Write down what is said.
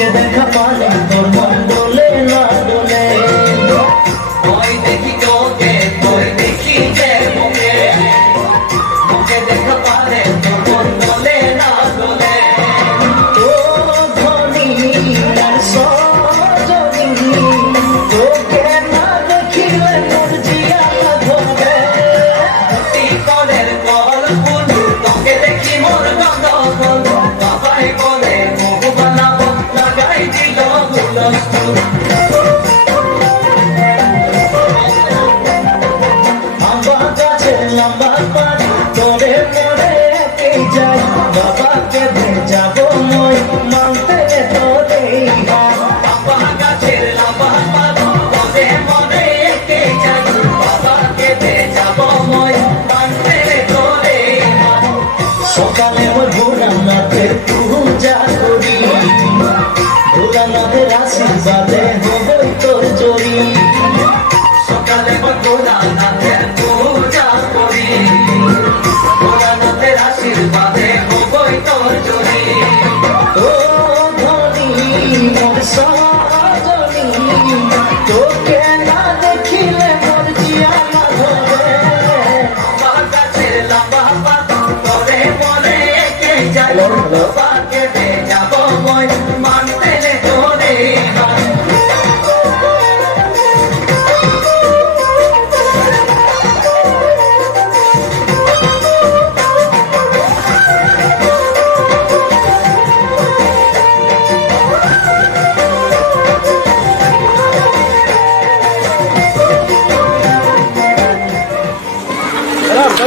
তোকে দেখা পালে তোর মন ডোলে না ডোলে ওই দেখি তোকে ওই দেখি যে মুখে মুখে দেখা পারে তোর মন ডোলে না ডোলে ও ধনী আর সজনী তোকে না দেখিলে মোর জিয়া ধরে কলের কল ফুল তোকে দেখি মোর গন্ধ বাবাই বলে মুখ বানাবো লাগাই দিল হুলস্থুল আম্বা গাছে লম্বা পাত তোরে মোরে একে যাই বাবাকে যাবো মই মানতে তোরেই হাত বাবা গাছের লম্বা পাত তোরে মনে একে যাই বাবাকে যাবো মই মানতে তোরে সকালে মই ভোলানাথের পূজা করি ভোলানাথের আশীর্বাদে হবই তোর জড়ি সকালে ভোলানাথের পূজা করি ভোলানাথের আশীর্বাদে হবই তোর জড়ি ও ধনী মোর সজনী তোকে না দেখিলে